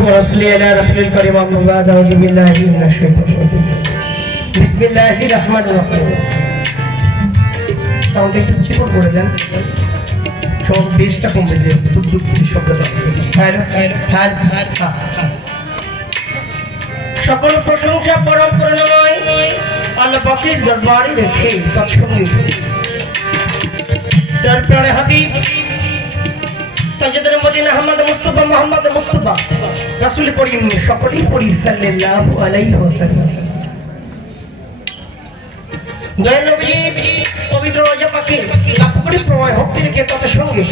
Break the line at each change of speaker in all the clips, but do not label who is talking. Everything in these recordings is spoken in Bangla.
ورسول على رسول الكريم أما بعد أعوذ بالله من الشيطان الرجيم بسم الله الرحمن الرحيم সাউন্ড একটু চিকন করে দেন সব বেশটা কমে দেন দুপ দুপ করে শব্দটা হ্যালো হ্যালো হ্যালো হ্যাঁ সকল প্রশংসা পরম করুণাময় আল্লাহ পাকের দরবারে রেখে তৎসঙ্গে তারপরে Habib তাজদের Medina Ahmad Mustafa Muhammad Mustafa. রাসূল করিম সকলেই পড়ি, সাল্লাল্লাহু আলাইহি ওয়াসাল্লাম। দয়াল নবীজি, পবিত্র রোজা পাকে লাখ কোটি প্রময় ভক্তি সঙ্গে,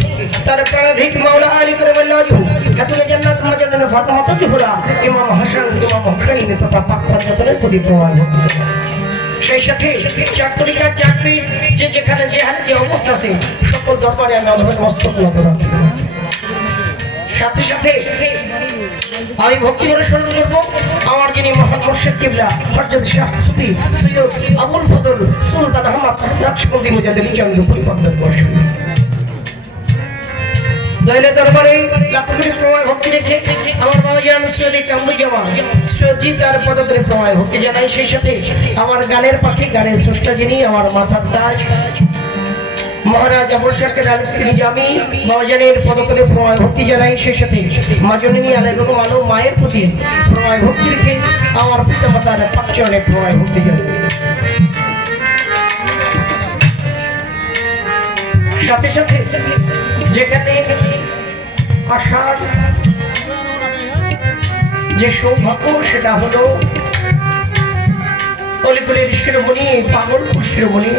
তার প্রাণাধিক মাওলা আলী করে বল্লাহু খাতুনে জান্নাত, মাজান্নাত ফাতেমা জোহরা ইমাম হাসান, ইমাম হুসাইন তথা পাক পাঞ্জাতনের প্রতি প্রময় সেই সাথে চাকরিকার চাকরি, যে যেখানে যে হাতে অবস্থা আছে, সকল দরবারে আমি অধবের মস্তক নত রাখি। সাথে সাথে আমি ভক্তি করে স্মরণ করব। আমার যিনি মহান মুর্শিদ কিবলা হরজত শাহ সুফি সৈয়দ আবুল ফজল, সুলতান আহমদ, নকশবন্দি মুজাদ্দিদি চন্দ্র পরিপদ্মার বর্ষ দয়ালে দরবারে প্রমাণ ভক্তি রেখে আমার বাবা জান সৈয়দ কামরুজ্জামান সৈয়দজি তার প্রমাণ ভক্তি জানাই সেই সাথে। আমার গানের পাখি, গানের স্রষ্টা যিনি, আমার মাথার তাজ। মহারাজ স্ত্রী মহাজানের পদতলে ভক্তি জানাই, সেই সাথে মায়ের প্রতি মাতার পাকচরণে প্রমাণ ভক্তি জানাই। সাথে সাথে যেখানে আসার যে সৌভাগ্য, সেটা হলো অলিপুলের শিরোমণি পাগলপুর শিরোমণি।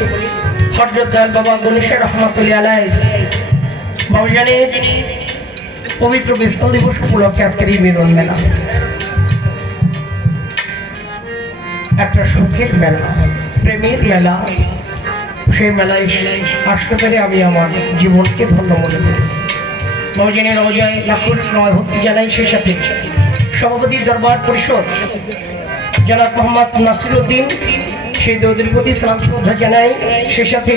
হজরত বাবা গণেশের রহমতুল্লাহ আলাই পবিত্র দিবস উপলক্ষে আজকের এই মিলন মেলা। একটা সুখের মেলা, প্রেমের মেলা। সেই মেলায় আসতে আমি আমার জীবনকে ধন্য মনে করি। মহাজনের রোজায় লাখুর নয় ভক্তি জানাই সেই সাথে। সভাপতি দরবার পরিষদ, জনাব মোহাম্মদ নাসির উদ্দিন সেই দৌদের প্রতি সালাম শ্রদ্ধা জানাই সেই সাথে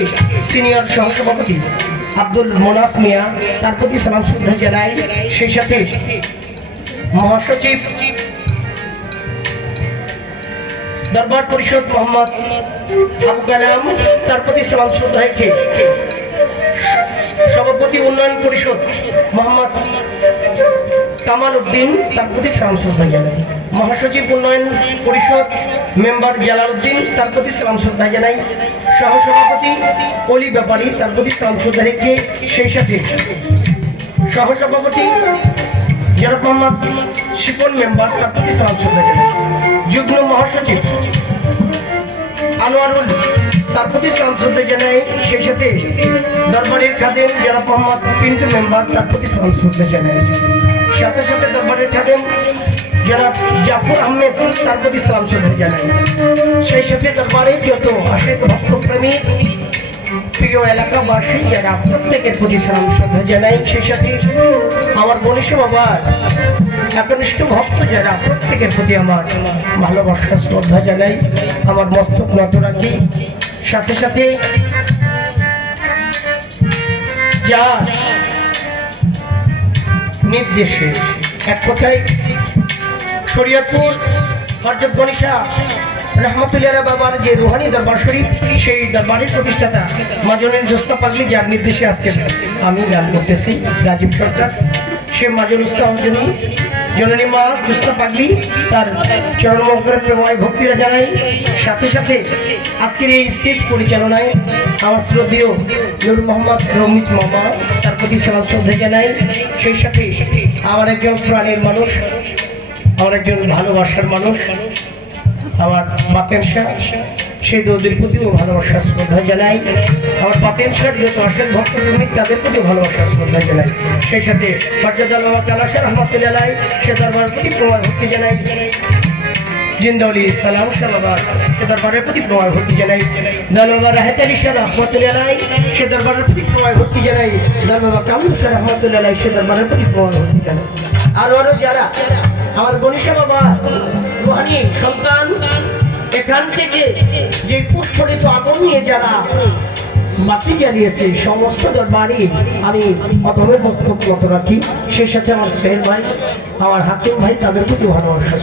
সিনিয়র সহসভাপতি আব্দুল মোনাফ মিয়া, তার প্রতি সালাম শ্রদ্ধা জানাই সেই সাথে মহাসচিব দরবার পরিষদ মোহাম্মদ আবু কালাম, তার প্রতি সালাম শ্রদ্ধা রেখে সভাপতি উন্নয়ন পরিষদ মোহাম্মদ কামাল উদ্দিন, তার প্রতি সালাম শ্রদ্ধা জানাই। মহাসচিব উন্নয়ন পরিষদ মেম্বার জালাল উদ্দিন তার প্রতি সালাম শ্রদ্ধা জানাই। সহসভাপতি অলি ব্যাপারী, তার প্রতি সালাম শ্রদ্ধা রেখে সেই সাথে সহসভাপতি জনাব মোহাম্মদ শিপন মেম্বার, তার প্রতি সালাম শ্রদ্ধা জানাই। যুগ্ম মহাসচিব আনোয়ারুল, তার প্রতি সালাম শ্রদ্ধা জানাই। সেই সাথে দরবারের খাদেম জনাব মোহাম্মদ পিন্টু মেম্বার, তার প্রতি সালাম শ্রদ্ধা জানাই। সাথে সাথে দরবারের খাদেম জনাব জাফর আহমেদ তার প্রতি সালাম শ্রদ্ধা জানাই। সেই সাথে তার দরবারের যত আশেক ভক্তপ্রেমী, প্রিয় এলাকাবাসী, যারা প্রত্যেকের প্রতি সালাম শ্রদ্ধা জানাই, সেই সাথে আমার বনিষ্ঠ বাবা, একনিষ্ঠ ভক্ত যারা প্রত্যেকের প্রতি আমার ভালোবাসা, শ্রদ্ধা জানাই, আমার মস্তক নত রাখি। সাথে সাথে যা নির্দেশে এক কথায় শরীয়তপুর, হরজত গণিসা রহমতুল্লাহ বাবার যে রুহানি দরবার শরীফ, সেই দরবারের প্রতিষ্ঠাতা মাজনের জোস্তা পাগলি যার নির্দেশে আজকে আমি গান করতেছি, রাজীব সরকার। সে মাজর ইসলাম জনী জননী মা জোস্তা পাগলি, তার চরণমঙ্করের প্রেময় ভক্তিরা জানাই। সাথে সাথে আজকের এই স্টেজ পরিচালনায় আমার শ্রদ্ধেয় নূর মোহাম্মদ রমিজ মামা, তার প্রতি সালাম শ্রদ্ধা জানাই। সেই সাথে আমার একজন প্রাণের মানুষ আমার একজন ভালোবাসার মানুষ, আমার বাতেন শাহ সেই দৌদের প্রতিও ভালোবাসা শ্রদ্ধা জানাই আমার বাতেন শাহ যত আসেন ভক্ত তাদের প্রতি ভালোবাসা শ্রদ্ধা জানাই সেই সাথে মর্যাদা বাবা কালাশা রহমতুল্লাহ, সে দরবার প্রতি প্রমাণ ভক্তি জানাই জিন্দৌলি সালাম বাবা সে দরবারের প্রতি প্রমাণ ভক্তি জানাই দল বাবা রাহেত আলী শাহ রহমতুল্লাহ, সে দরবারের প্রতি প্রমাণ ভক্তি জানাই দল বাবা কামরুল শাহ রহমতুল্লাহ, সে দরবারের প্রতি প্রমাণ ভক্তি জানাই আরও আরও যারা আমার গণিসা বাবা রুহানি সন্তান, এখান থেকে যে পুষ্পরিত আগুন নিয়ে যারা বাতি জ্বালিয়েছে, সমস্ত দরবারই আমি অধমের বক্তব্য মতো রাখি। সেই সাথে আমার সোহেল ভাই, আমার হাকিম ভাই, তাদের প্রতি ভালোবাসা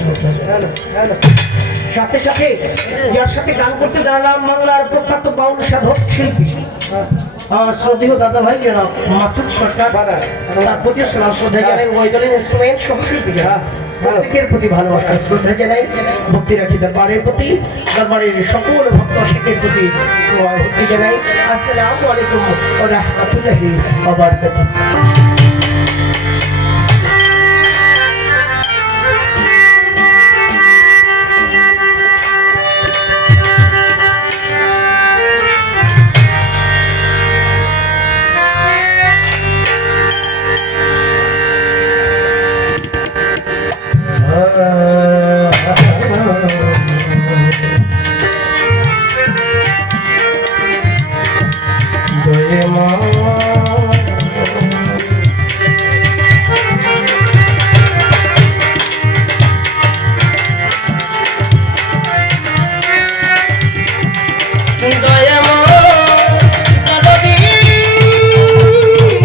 সাথে সাথে যার সাথে গান করতে জানালাম বাংলার প্রখ্যাত বাউল সাধক শিল্পী। শ্রদ্ধেয় দাদা ভাই মাসুদ সরকার তার প্রতি শ্রদ্ধা জানাই। ওয়েদারিং ইনস্ট্রুমেন্ট সহশিল্পী প্রত্যেকের প্রতি ভালোবাসা শ্রদ্ধা জানাই। ভক্তি রাখি দরবারের প্রতি দরবারের সকল ভক্ত শেখের প্রতি ভক্তি জানাই। আসসালামু আলাইকুম ওয়া রাহমাতুল্লাহি ওয়া বারাকাতুহু।